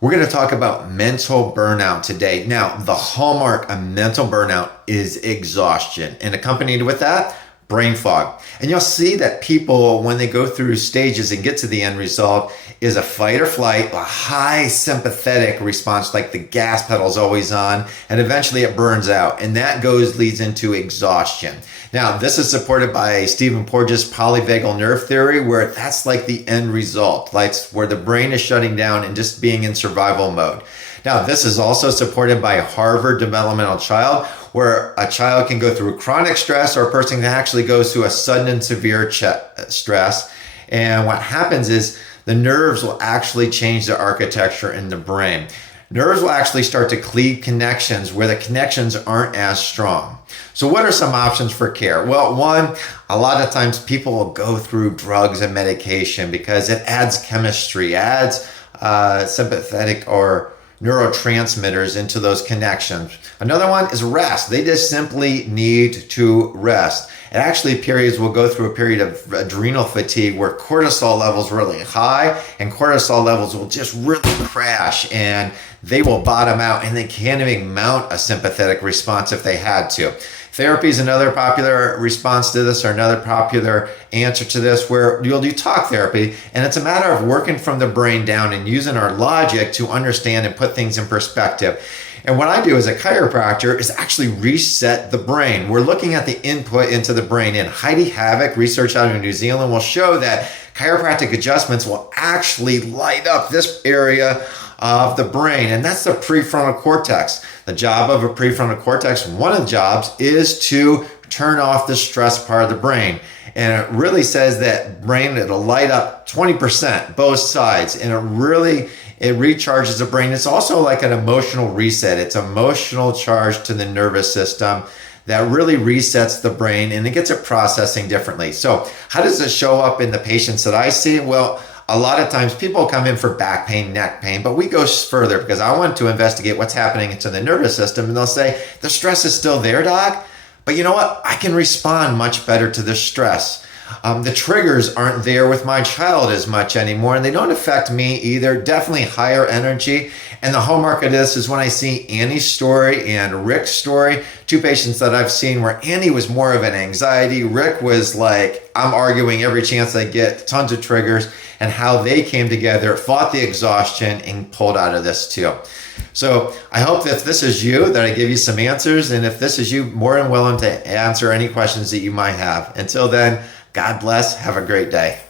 We're going to talk about mental burnout today. Now, the hallmark of mental burnout is exhaustion, and accompanied with that, brain fog. And you'll see that people, when they go through stages and get to the end result, is a fight or flight, a high sympathetic response, like the gas pedal's always on, and eventually it burns out. And that leads into exhaustion. Now, this is supported by Stephen Porges' polyvagal nerve theory, where that's like the end result, like where the brain is shutting down and just being in survival mode. Now, this is also supported by Harvard Developmental Child, where a child can go through chronic stress, or a person can actually go through a sudden and severe stress. And what happens is the nerves will actually change the architecture in the brain. Nerves will actually start to cleave connections where the connections aren't as strong. So what are some options for care? Well, one, a lot of times people will go through drugs and medication because it adds chemistry, adds sympathetic or neurotransmitters into those connections. Another one is rest. They just simply need to rest. And actually, periods will go through a period of adrenal fatigue where cortisol levels are really high, and cortisol levels will just really crash, and they will bottom out, and they can't even mount a sympathetic response if they had to. Therapy is another popular response to this, or another popular answer to this, where you'll do talk therapy, and it's a matter of working from the brain down and using our logic to understand and put things in perspective. And what I do as a chiropractor is actually reset the brain. We're looking at the input into the brain, and Heidi Havoc, research out of New Zealand, will show that chiropractic adjustments will actually light up this area of the brain, and that's the prefrontal cortex. The job of a prefrontal cortex, one of the jobs, is to turn off the stress part of the brain. And it really says that brain, it'll light up 20%, both sides, and it recharges the brain. It's also like an emotional reset. It's emotional charge to the nervous system that really resets the brain, and it gets it processing differently. So how does it show up in the patients that I see? Well, a lot of times people come in for back pain, neck pain, but we go further because I want to investigate what's happening into the nervous system. And they'll say, the stress is still there, doc, but you know what? I can respond much better to the stress. The triggers aren't there with my child as much anymore, and they don't affect me either. Definitely higher energy. And the hallmark of this is when I see Annie's story and Rick's story, two patients that I've seen where Annie was more of an anxiety. Rick was like, I'm arguing every chance I get, tons of triggers, and how they came together, fought the exhaustion, and pulled out of this too. So I hope that if this is you, that I give you some answers. And if this is you, more than willing to answer any questions that you might have. Until then, God bless. Have a great day.